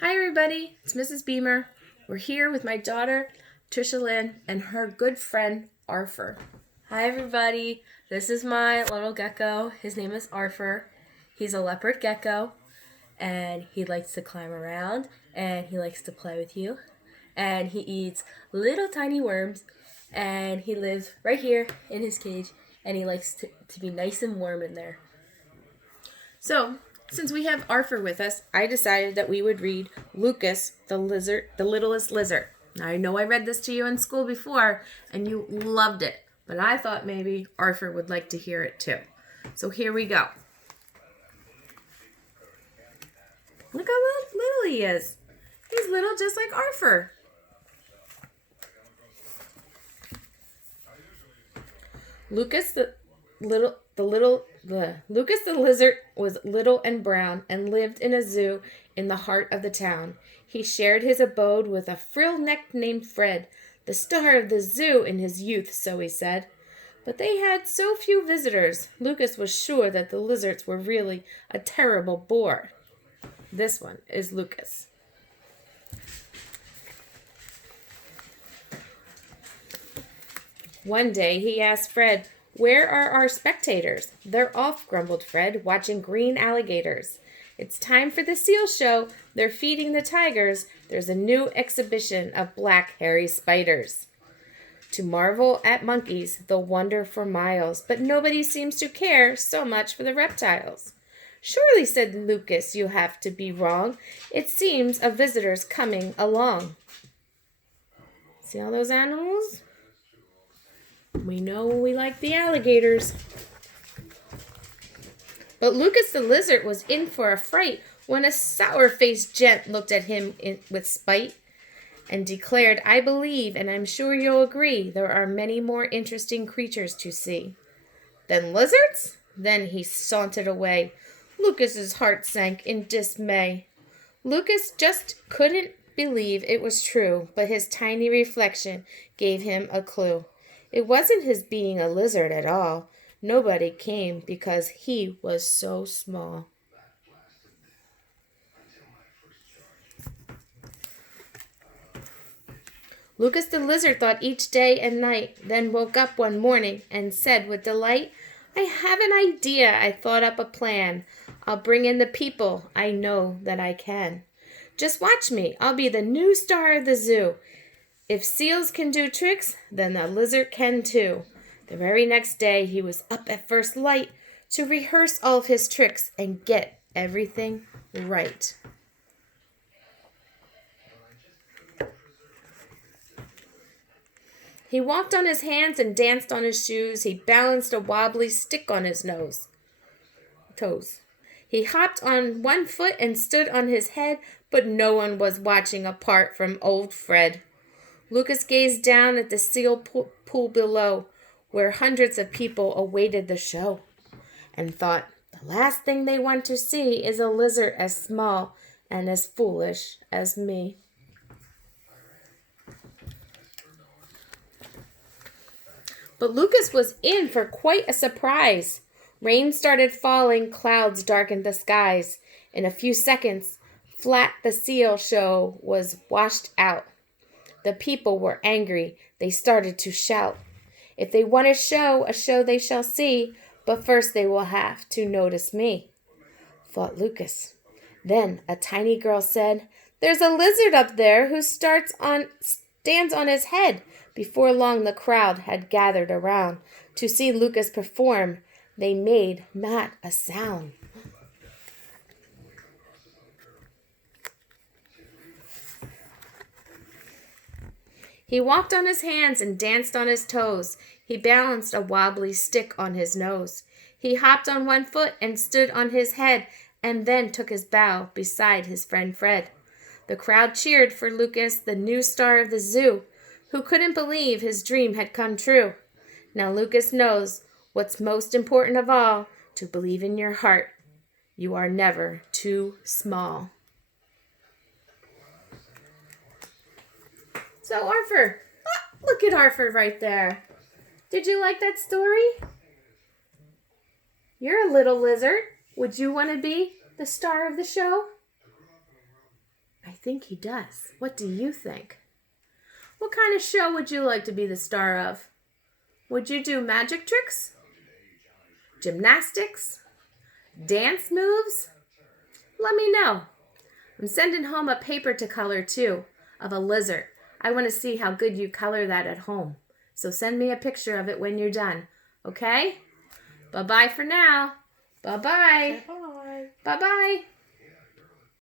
Hi everybody, it's Mrs. Beamer. We're here with my daughter, Trisha Lynn, and her good friend, Arthur. Hi everybody, this is my little gecko. His name is Arthur. He's a leopard gecko, and he likes to climb around, and he likes to play with you, and he eats little tiny worms, and he lives right here in his cage, and he likes to be nice and warm in there. So, since we have Arthur with us, I decided that we would read Lucas, the Littlest Lizard. Now, I know I read this to you in school before, and you loved it, but I thought maybe Arthur would like to hear it too. So here we go. Look how little he is. He's little just like Arthur. Lucas the lizard was little and brown and lived in a zoo in the heart of the town. He shared his abode with a frill-necked named Fred, the star of the zoo in his youth, so he said. But they had so few visitors, Lucas was sure that the lizards were really a terrible bore. This one is Lucas. One day he asked Fred, "Where are our spectators?" "They're off," grumbled Fred, "watching green alligators." "It's time for the seal show. They're feeding the tigers. There's a new exhibition of black hairy spiders. To marvel at monkeys, they'll wander for miles, but nobody seems to care so much for the reptiles." "Surely," said Lucas, "you have to be wrong. It seems a visitor's coming along." See all those animals? We know we like the alligators. But Lucas the lizard was in for a fright when a sour-faced gent looked at him with spite and declared, "I believe, and I'm sure you'll agree, there are many more interesting creatures to see." "Than lizards?" Then he sauntered away. Lucas's heart sank in dismay. Lucas just couldn't believe it was true, but his tiny reflection gave him a clue. It wasn't his being a lizard at all. Nobody came because he was so small. Lucas the lizard thought each day and night, then woke up one morning and said with delight, "I have an idea. I thought up a plan. I'll bring in the people. I know that I can. Just watch me. I'll be the new star of the zoo. If seals can do tricks, then the lizard can too." The very next day he was up at first light to rehearse all of his tricks and get everything right. He walked on his hands and danced on his shoes. He balanced a wobbly stick on his toes. He hopped on one foot and stood on his head, but no one was watching apart from old Fred. Lucas gazed down at the seal pool below, where hundreds of people awaited the show, and thought, the last thing they want to see is a lizard as small and as foolish as me. But Lucas was in for quite a surprise. Rain started falling, clouds darkened the skies. In a few seconds, flat the seal show was washed out. The people were angry. They started to shout, "If they want a show they shall see, but first they will have to notice me," thought Lucas. Then a tiny girl said, "There's a lizard up there who stands on his head." Before long the crowd had gathered around to see Lucas perform. They made not a sound. He walked on his hands and danced on his toes. He balanced a wobbly stick on his nose. He hopped on one foot and stood on his head, and then took his bow beside his friend Fred. The crowd cheered for Lucas, the new star of the zoo, who couldn't believe his dream had come true. Now Lucas knows what's most important of all, to believe in your heart. You are never too small. So Arthur, look at Arthur right there. Did you like that story? You're a little lizard. Would you want to be the star of the show? I think he does. What do you think? What kind of show would you like to be the star of? Would you do magic tricks? Gymnastics? Dance moves? Let me know. I'm sending home a paper to color too of a lizard. I want to see how good you color that at home. So send me a picture of it when you're done. Okay? Bye-bye for now. Bye-bye. Bye. Bye-bye.